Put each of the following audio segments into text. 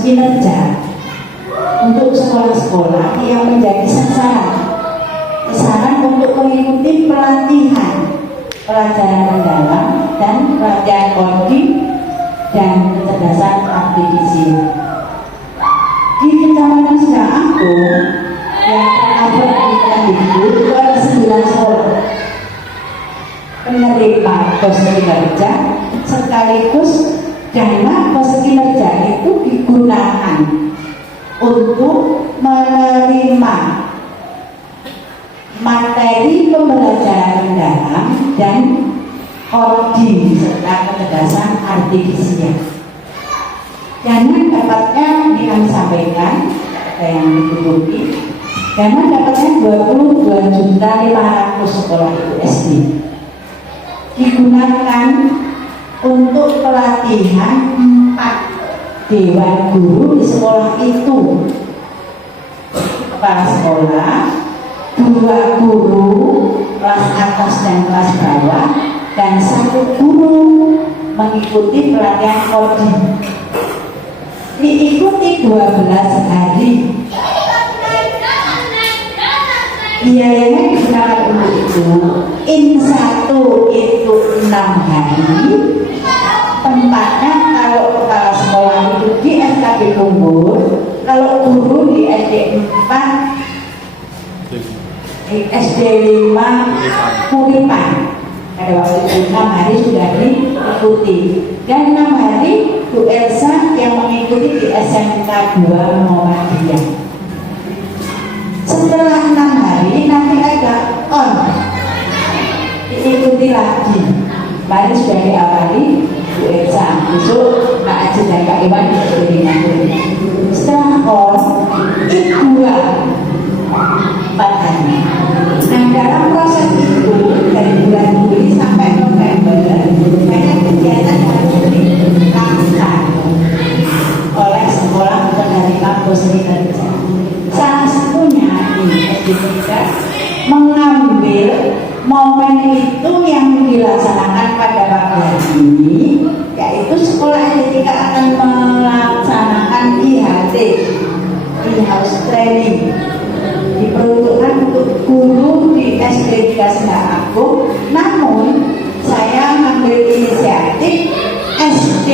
kinerja untuk sekolah-sekolah yang menjadi sasaran untuk mengikuti pelatihan pelajaran mendalam dan pelatihan coding dan kecerdasan artifisial. Di Kecamatan Sindangakung yang terdapat di Kemdikbud itu ada 9 sekolah penerima pos kinerja, sekaligus dana pos kinerja itu digunakan untuk menerima materi pembelajaran mendalam dan coding serta kecerdasan artifisial. Dana dapatnya ini kami sampaikan ada yang ditutupi. Dana dapatnya 22.500.000 sekolah itu SD. Digunakan untuk pelatihan 4 dewan guru di sekolah itu, kepala sekolah, 2 guru kelas atas dan kelas bawah, dan 1 guru mengikuti pelatihan coding. Diikuti 12 hari. Biayanya digunakan untuk itu. In1 itu 6 hari. Tempatnya kalau kepala sekolah itu di SKB Kumbur, kalau guru di SD 4, di SD 5 Kuripan. Pada waktu itu 6 hari sudah diikuti, dan 6 hari Bu Elsa yang mengikuti di SMK 2 Muhammadiyah. Setelah 6 hari nanti ada on, diikuti lagi. Kemarin sudah diawali Bu Elsa, besok Pak Ajit dan Pak Iwan diikuti lagi. Setelah on, itu 4 hari. Nah, dalam proses itu dari bulan Juli sampai November banyak kegiatan yang harus dilakukan oleh sekolah penerima pos kinerja. Salah satunya di SD 3 mengambil momen itu yang dilaksanakan pada pagi hari ini, yaitu sekolah SD 3 akan melaksanakan IHT, in-house training, diperuntukkan untuk guru di SD 3 Sindangakung. Namun saya mengambil inisiatif SD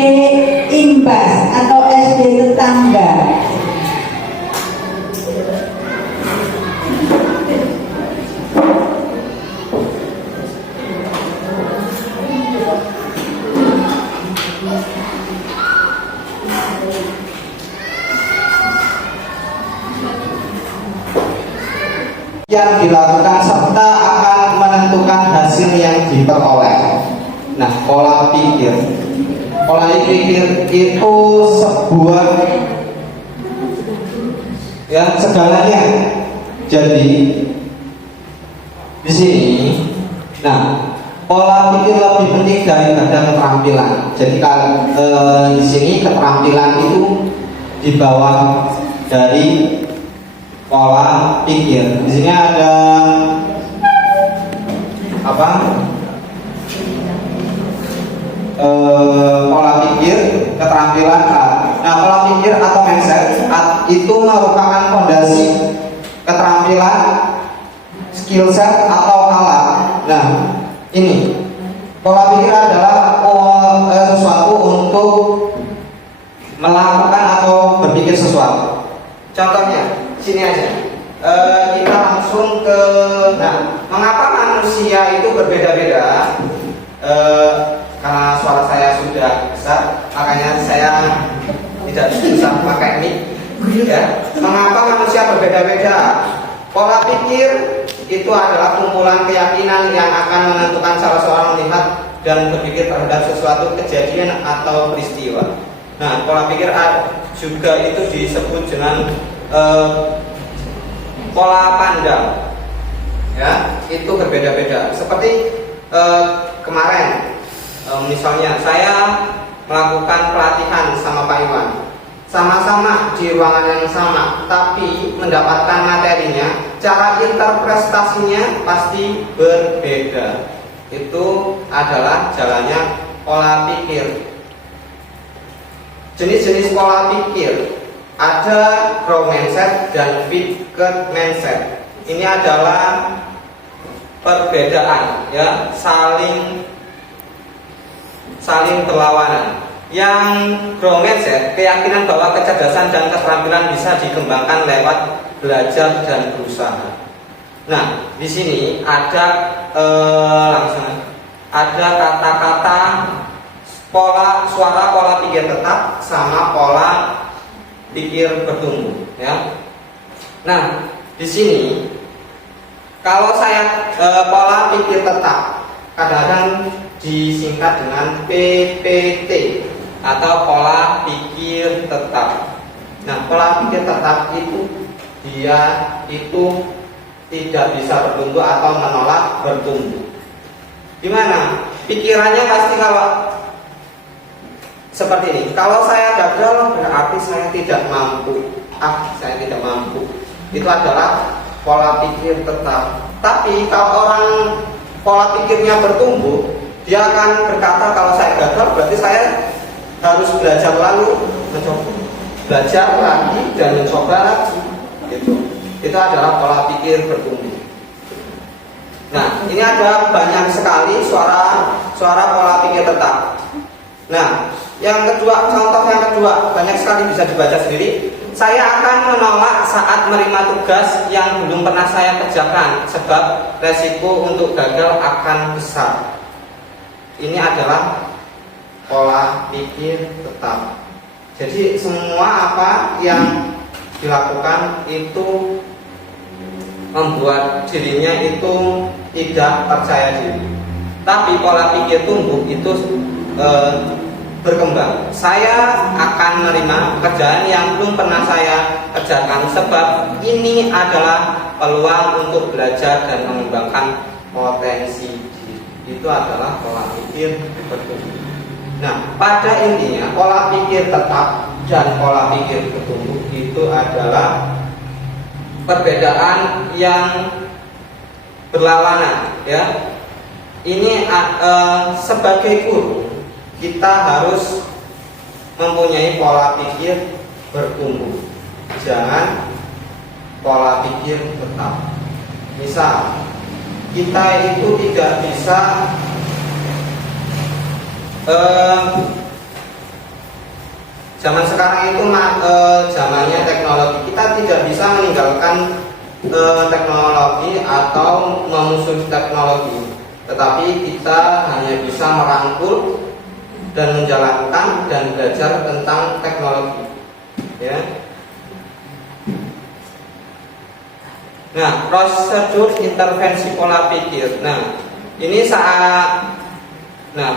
imbas atau SD tetangga. Yang dilakukan serta akan menentukan hasil yang diperoleh. Nah, pola pikir itu sebuah yang segalanya. Jadi di sini, nah, pola pikir lebih penting daripada keterampilan. Jadi di sini keterampilan itu di bawah dari pola pikir. Di sini ada apa? Pola pikir, keterampilan. Nah, pola pikir atau mindset itu merupakan fondasi keterampilan, skill set atau alat. Nah, ini pola pikir adalah sesuatu untuk melakukan atau berpikir sesuatu. Contohnya sini aja, kita langsung ke, nah, mengapa manusia itu berbeda-beda? Karena suara saya sudah besar, makanya saya tidak bisa pakai mic. Ya, mengapa manusia berbeda-beda? Pola pikir itu adalah kumpulan keyakinan yang akan menentukan salah seorang melihat dan berpikir terhadap sesuatu kejadian atau peristiwa. Nah, pola pikir juga itu disebut dengan pola pandang. Ya, itu berbeda-beda. Seperti kemarin, misalnya saya melakukan pelatihan sama Pak Iwan, sama-sama di ruangan yang sama, tapi mendapatkan materinya, cara interpretasinya pasti berbeda. Itu adalah jalannya pola pikir. Jenis-jenis pola pikir ada growth mindset dan fixed mindset. Ini adalah perbedaan, ya, saling berlawanan. Yang growth mindset, keyakinan bahwa kecerdasan dan keterampilan bisa dikembangkan lewat belajar dan berusaha. Nah, di sini ada ada kata-kata pola pikir tetap sama pola pikir bertumbuh, ya. Nah, di sini kalau saya pola pikir tetap kadang-kadang disingkat dengan PPT atau pola pikir tetap. Nah, pola pikir tetap itu dia itu tidak bisa bertumbuh atau menolak bertumbuh. Gimana? Pikirannya pasti kalau seperti ini. Kalau saya gagal berarti saya tidak mampu. Saya tidak mampu. Itu adalah pola pikir tetap. Tapi kalau orang pola pikirnya bertumbuh, dia akan berkata kalau saya gagal berarti saya harus belajar lalu mencoba, belajar lagi dan mencoba lagi. Itu adalah pola pikir bertumbuh. Nah, ini ada banyak sekali suara pola pikir tetap. Nah, yang kedua, contoh yang kedua banyak sekali bisa dibaca sendiri. Saya akan menolak saat menerima tugas yang belum pernah saya kerjakan sebab resiko untuk gagal akan besar. Ini adalah pola pikir tetap. Jadi semua apa yang dilakukan itu membuat dirinya itu tidak percaya diri. Tapi pola pikir tumbuh itu berkembang. Saya akan menerima pekerjaan yang belum pernah saya kerjakan sebab ini adalah peluang untuk belajar dan mengembangkan potensi diri. Itu adalah pola pikir bertumbuh. Nah, pada intinya pola pikir tetap dan pola pikir bertumbuh itu adalah perbedaan yang berlawanan, ya. Ini sebagai guru kita harus mempunyai pola pikir bertumbuh, jangan pola pikir tetap. Misal kita itu tidak bisa zaman sekarang itu zamannya teknologi, kita tidak bisa meninggalkan teknologi atau memusuhi teknologi, tetapi kita hanya bisa merangkul dan menjalankan dan belajar tentang teknologi, ya. Nah, prosedur intervensi pola pikir. Nah, ini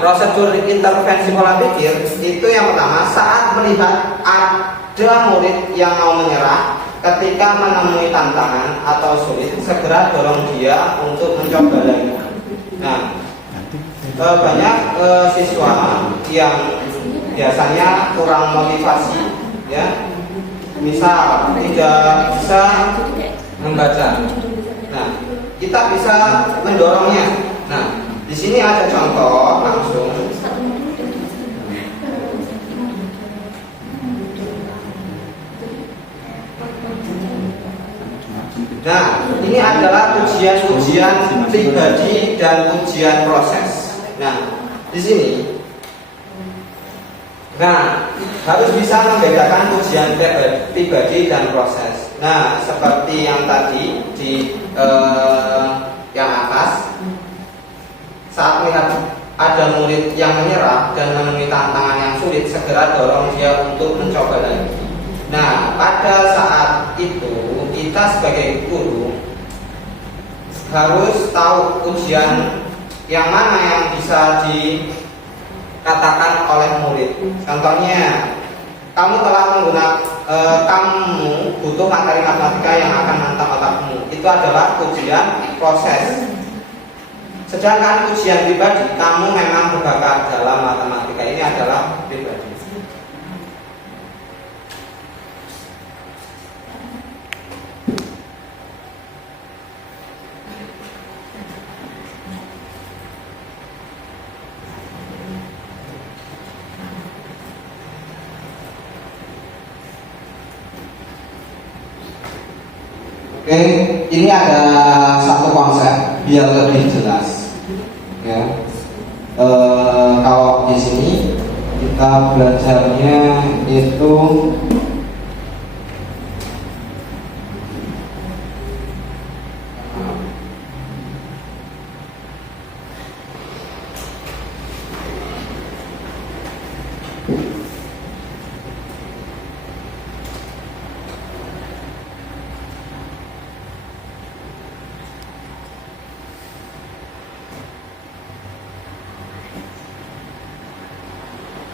prosedur intervensi pola pikir itu yang pertama, saat melihat ada murid yang mau menyerah ketika menemui tantangan atau sulit, segera dorong dia untuk mencoba lagi. Nah, banyak siswa yang biasanya kurang motivasi, ya. Misal tidak bisa membaca. Nah, kita bisa mendorongnya. Nah, di sini ada contoh langsung. Nah, ini adalah ujian pribadi dan ujian proses. Nah, di sini, harus bisa membedakan ujian pribadi dan proses. Nah, seperti yang tadi di yang atas, saat melihat ada murid yang menyerah dan menemui tantangan yang sulit, segera dorong dia untuk mencoba lagi. Nah, pada saat itu kita sebagai guru harus tahu ujian yang mana yang bisa dikatakan oleh murid. Contohnya, kamu telah kamu butuh materi matematika yang akan mantap otakmu. Itu adalah ujian proses. Sedangkan ujian pribadi, kamu memang berbakat dalam matematika. Ini adalah pribadi. Oke, ini ada satu konsep biar lebih jelas. Ya, kalau di sini kita belajarnya itu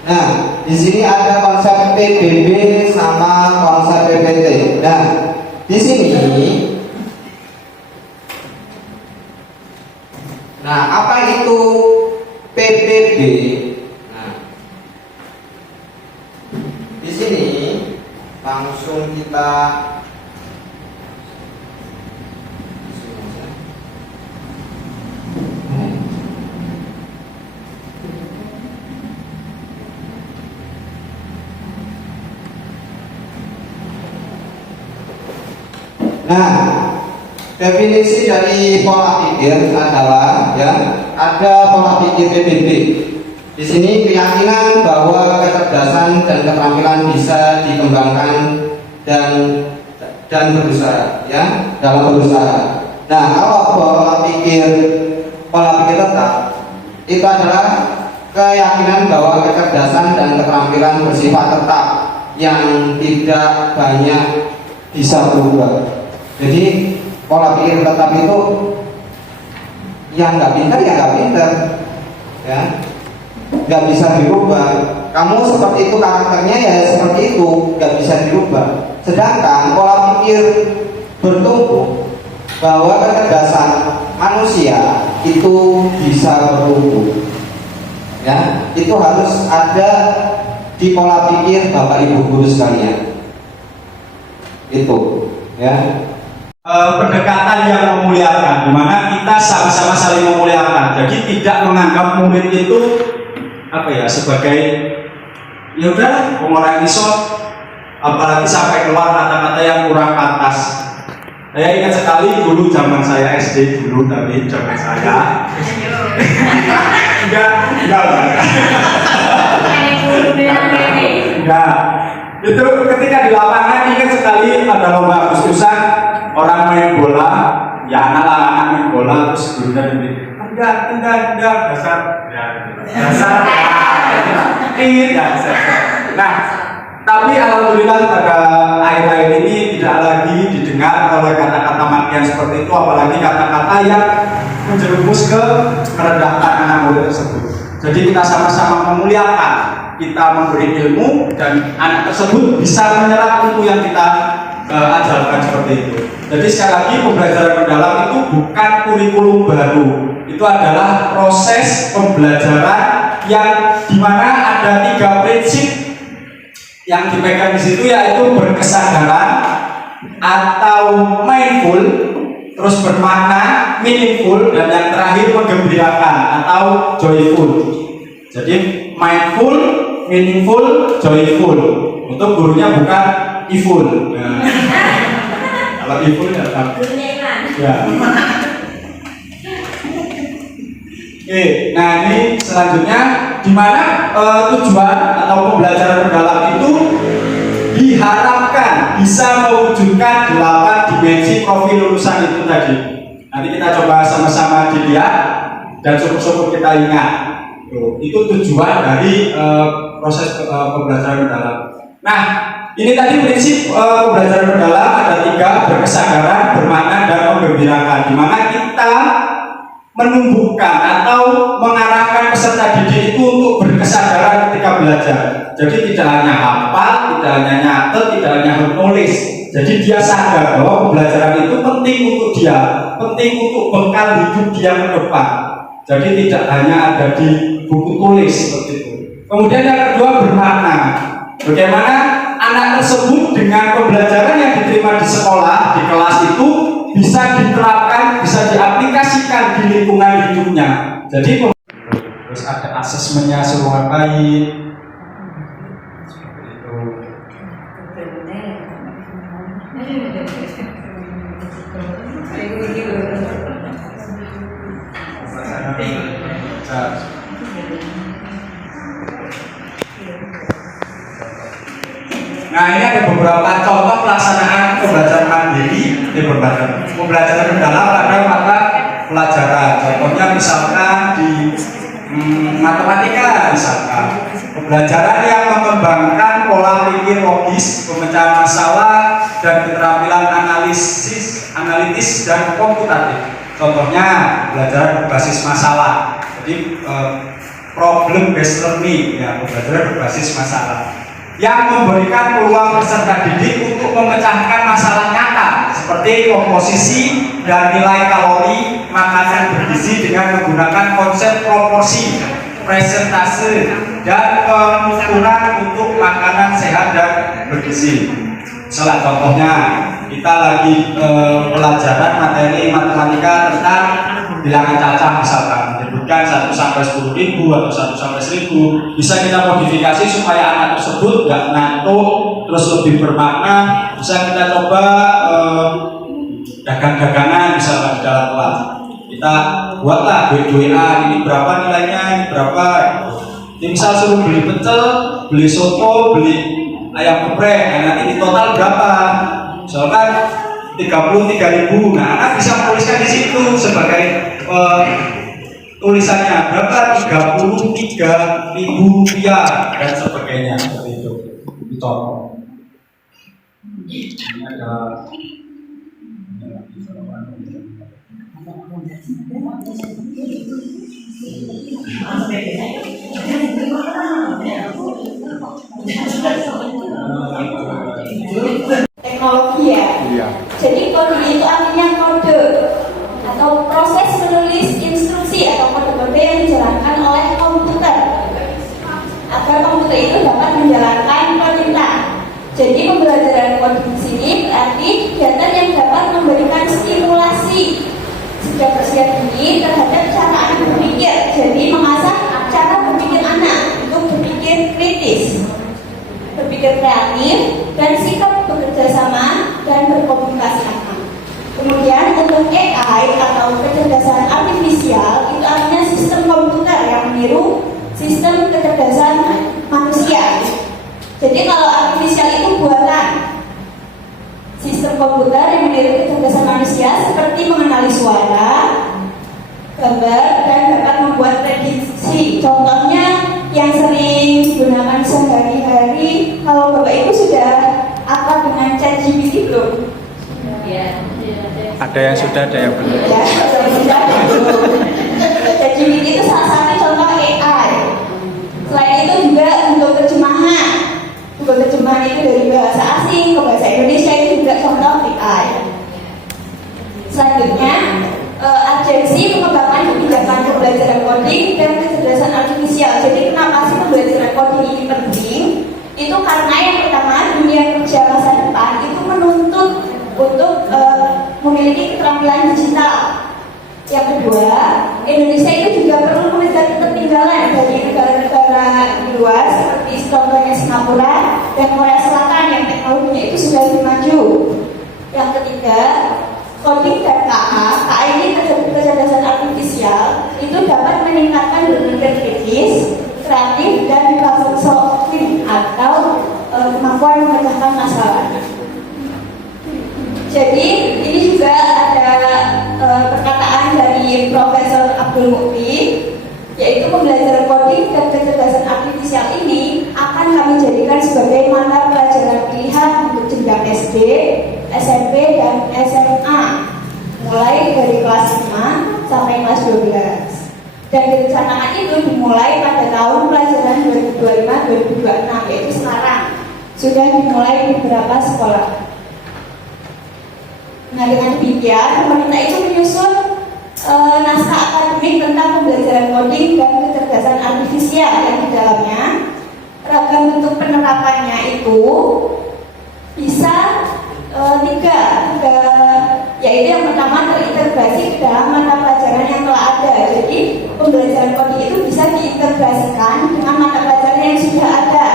nah, di sini ada konsep PBB sama konsep PPT. Nah, di sini, nah apa itu PBB? Nah, di sini langsung kita Nah, definisi dari pola pikir adalah ya, ada pola pikir PBB. Di sini keyakinan bahwa kecerdasan dan keterampilan bisa dikembangkan dan berusaha ya, dalam berusaha. Nah, kalau pola pikir tetap itu adalah keyakinan bahwa kecerdasan dan keterampilan bersifat tetap yang tidak banyak bisa berubah. Jadi pola pikir tetap itu yang nggak pintar ya nggak pintar, ya nggak bisa dirubah. Kamu seperti itu karakternya ya seperti itu, nggak bisa dirubah. Sedangkan pola pikir bertumbuh bahwa kecerdasan manusia itu bisa bertumbuh, ya itu harus ada di pola pikir Bapak Ibu guru sekalian. Itu, ya. Pendekatan yang memuliakan, di mana kita sama-sama saling memuliakan. Jadi tidak menganggap murid itu apa ya sebagai ya udah orang iso, apalagi sampai keluar kata-kata yang kurang pantas. Saya ingat sekali dulu zaman saya SD dulu, tapi zaman saya enggak. Itu ketika di lapangan ingat sekali ada lomba Agustusan, orang main bola, ya anak-anak main bola terus gurunya bilang enggak dasar nah, tapi alhamdulillah pada akhir-akhir ini tidak lagi didengar oleh kata-kata makian seperti itu, apalagi kata-kata yang menjerumus ke merendahkan anak murid tersebut. Jadi kita sama-sama memuliakan, kita memberi ilmu dan anak tersebut bisa menyerap ilmu yang kita ajarkan seperti itu. Jadi sekali lagi pembelajaran mendalam itu bukan kurikulum baru, itu adalah proses pembelajaran yang dimana ada 3 prinsip yang dipegang di situ, yaitu berkesadaran atau mindful, terus bermakna meaningful, dan yang terakhir menggembirakan atau joyful. Jadi mindful, meaningful, joyful. Untuk gurunya bukan evil. Nah, kalau evil ya ya. Oke, nah ini selanjutnya di mana tujuan atau pembelajaran mendalam itu diharapkan bisa mewujudkan 8 dimensi profil lulusan itu tadi. Nanti kita coba sama-sama dilihat dan cukup-cukup kita ingat. Itu tujuan dari proses pembelajaran mendalam. Nah, ini tadi prinsip pembelajaran mendalam ada 3: berkesadaran, bermakna, dan menggembirakan. Di mana kita menumbuhkan atau mengarahkan peserta didik itu untuk berkesadaran ketika belajar. Jadi tidak hanya hafal, tidak hanya nyatet, tidak hanya menulis. Jadi dia sadar bahwa pembelajaran itu penting untuk dia, penting untuk bekal hidup dia ke depan. Jadi tidak hanya ada di buku tulis seperti itu. Kemudian yang kedua, bermakna. Bagaimana anak tersebut dengan pembelajaran yang diterima di sekolah, di kelas itu bisa diterapkan, bisa diaplikasikan di lingkungan hidupnya. Jadi terus ada asesmennya suruh ngapain. Seperti itu. Nah, ini ada beberapa contoh pelaksanaan pembelajaran mandiri di pembelajaran mendalam pada mata pelajaran. Contohnya misalkan di matematika, misalkan pembelajaran yang mengembangkan pola pikir logis, pemecahan masalah, dan keterampilan analitis dan komputatif. Contohnya pembelajaran berbasis masalah. Jadi problem based learning, ya, pembelajaran berbasis masalah yang memberikan peluang peserta didik untuk memecahkan masalah nyata seperti komposisi dan nilai kalori makanan bergizi dengan menggunakan konsep proporsi, presentase, dan pengukuran untuk makanan sehat dan bergizi. Salah contohnya kita lagi pelajaran materi matematika tentang bilangan cacah, misalkan menyebutkan 1 sampai 10.000 atau 1 sampai 1.000, bisa kita modifikasi supaya anak tersebut nggak ngantuk, terus lebih bermakna. Bisa kita coba dagang-dagangan misalkan di dalam kelas, kita buatlah WA, ini berapa nilainya, ini berapa. Jadi misal suruh beli pecel, beli soto, beli ayam geprek, nah nanti di total berapa, misalkan 33.000. Nah, anak bisa menuliskan di situ sebagai tulisannya berapa, 33.000 rupiah dan sebagainya, seperti itu. Contoh. Ini ada teknologi ya. Iya. Jadi kode itu artinya kode atau proses menulis instruksi atau kode-kode yang dijalankan oleh komputer agar komputer itu dapat menjalankan perintah. Jadi pembelajaran kode di sini berarti kegiatan yang dapat memberikan stimulasi sejak usia dini terhadap cara anak berpikir. Jadi mengasah cara berpikir anak untuk berpikir kritis, berpikir kreatif, dan sikap bekerja sama dan berkomunikasi aman. Kemudian untuk AI atau kecerdasan artifisial itu artinya sistem komputer yang meniru sistem kecerdasan manusia. Jadi kalau artifisial itu buatan, sistem komputer yang meniru kecerdasan manusia seperti mengenali suara, gambar, dan dapat membuat prediksi. Contohnya yang sering digunakan sehari-hari, kalau Bapak Ibu sudah akrab dengan ChatGPT belum? Ya. Ada yang sudah, ada yang belum. Ya, ChatGPT itu salah satu contoh AI. Selain itu juga untuk terjemahan. Untuk terjemahan itu dari bahasa asing ke bahasa Indonesia itu juga contoh AI. Selanjutnya, agensi mengembangkan kebijakan pembelajaran coding dan kecerdasan artifisial. Jadi kenapa sih pembelajaran coding ini penting? Itu karena yang pertama, dunia kerja masa depan itu menuntut untuk memiliki keterampilan digital. Yang kedua, Indonesia itu juga perlu mengejar ketertinggalan dari negara-negara di luar seperti contohnya Singapura dan Korea Selatan yang teknologinya itu sudah lebih maju. Yang ketiga, coding dan KA ini kecerdasan artifisial itu dapat meningkatkan berpikir kritis, kreatif, dan problem solving atau kemampuan memecahkan masalah. Jadi ini juga ada perkataan dari Profesor Abdul Mukti, yaitu pembelajaran coding dan kecerdasan artifisial ini akan kami jadikan sebagai mata pelajaran pilihan untuk jenjang SD, SMP, dan SMA mulai dari kelas 5 sampai kelas 12. Dan direncanakan itu dimulai pada tahun pelajaran 2025-2026, yaitu sekarang sudah dimulai di beberapa sekolah. Nah, dengan demikian pemerintah itu menyusun naskah akademik tentang pembelajaran coding dan kecerdasan artifisial yang di dalamnya ragam bentuk penerapannya itu bisa tiga, yaitu yang pertama terintegrasi ke dalam mata pelajaran yang telah ada. Jadi pembelajaran coding itu bisa diintegrasikan dengan mata pelajaran yang sudah ada.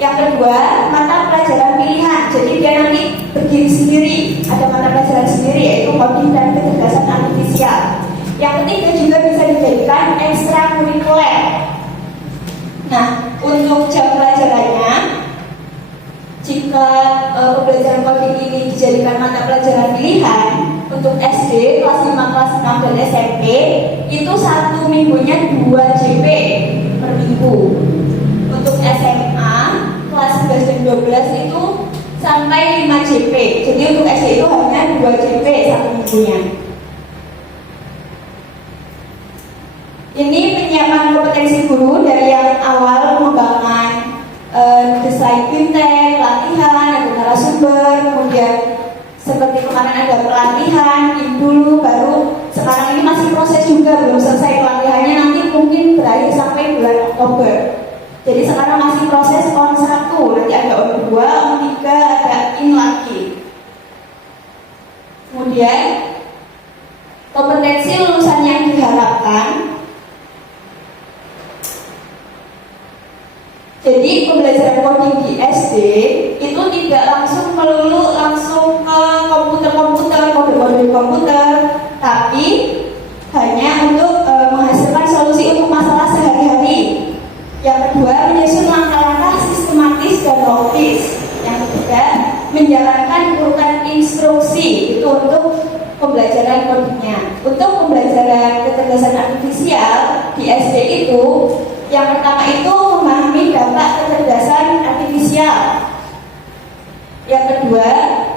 Yang kedua, mata pelajaran pilihan. Jadi dia nanti berdiri sendiri, ada mata pelajaran sendiri yaitu coding dan kecerdasan artifisial. Yang ketiga juga bisa dijadikan ekstrakurikuler. Nah, untuk jam pelajarannya, jika pembelajaran coding ini dijadikan mata pelajaran pilihan untuk SD kelas 5, kelas 6 dan SMP itu 1 minggunya 2 JP per minggu. Untuk SMA kelas 11 dan 12 itu sampai 5 JP. Jadi untuk SD itu hanya 2 JP 1 minggunya. Ini penyiapan kompetensi guru dari yang awal pengembangan desain fintech, latihan, ada narasumber, kemudian seperti kemarin ada pelatihan, dulu baru sekarang ini masih proses juga, belum selesai pelatihannya, nanti mungkin berakhir sampai bulan Oktober. Jadi sekarang masih proses on 1, nanti ada on 2, on 3, ada in lagi. Kemudian kompetensi lulusan yang diharapkan. Jadi pembelajaran coding di SD itu tidak melulu langsung ke komputer, kode-kode komputer, tapi hanya untuk menghasilkan solusi untuk masalah sehari-hari. Yang kedua, menyusun langkah-langkah sistematis dan logis. Yang ketiga, menjalankan urutan instruksi itu untuk pembelajaran codingnya. Untuk pembelajaran kecerdasan artifisial di SD itu, yang pertama itu memahami dampak kecerdasan artifisial. Yang kedua,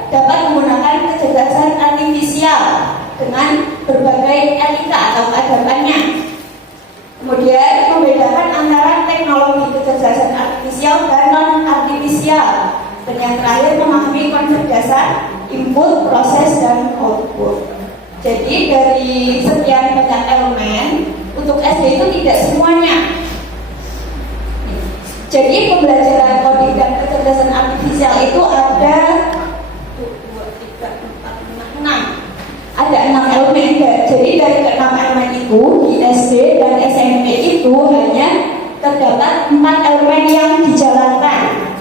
dapat menggunakan kecerdasan artifisial dengan berbagai etika atau keadabannya. Kemudian membedakan antara teknologi kecerdasan artifisial dan non-artifisial. Dan yang terakhir memahami kecerdasan input, proses, dan output. Jadi dari sekian banyak elemen untuk SD itu tidak semuanya. Jadi pembelajaran coding dan kecerdasan artifisial itu ada 6 elemen. Jadi dari 6 elemen itu di SD dan SMP itu hanya terdapat 4 elemen yang dijalankan.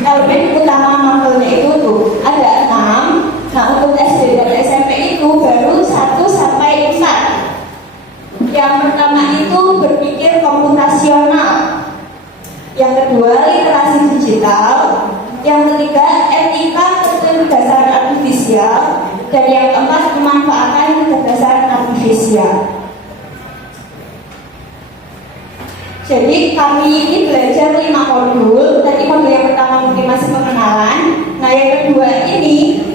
Elemen utama mapelnya itu tuh ada 6. Nah untuk SD dan SMP itu baru 1 sampai 4. Yang pertama itu berpikir komputasional. Yang kedua literasi digital. Yang ketiga etika kecerdasan artifisial. Dan yang keempat memanfaatkan kecerdasan artifisial. Jadi kami ini belajar 5 modul. Tadi modul yang pertama mungkin masih pengenalan. Nah yang kedua ini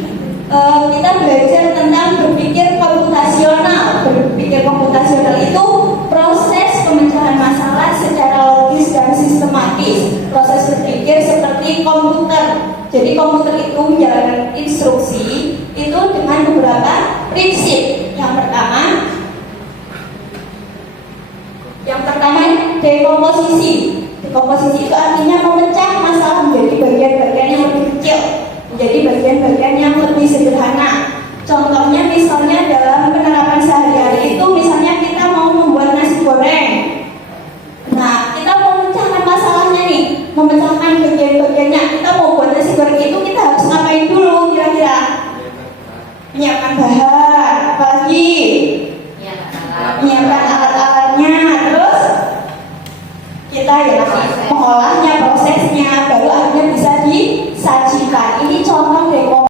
kita belajar tentang berpikir komputasional. Berpikir komputasional itu proses pemecahan masalah secara logis dan sistematis. Proses berpikir seperti komputer. Jadi komputer itu menjalankan instruksi itu dengan beberapa prinsip. Yang pertama dekomposisi. Dekomposisi itu artinya memecah masalah menjadi bagian-bagian yang lebih kecil, menjadi bagian-bagian yang lebih sederhana. Contohnya misalnya dalam penerapan sehari-hari itu misalnya kita mau membuat nasi goreng. Nah, kita mau memecahkan masalahnya nih, memecahkan bagian-bagiannya. Kita mau buat nasi goreng itu kita harus ngapain dulu kira-kira? Menyiapkan bahan, apalagi? Menyiapkan alat-alatnya, terus kita ya mengolahnya, prosesnya, baru akhirnya bisa disajikan. Ini contoh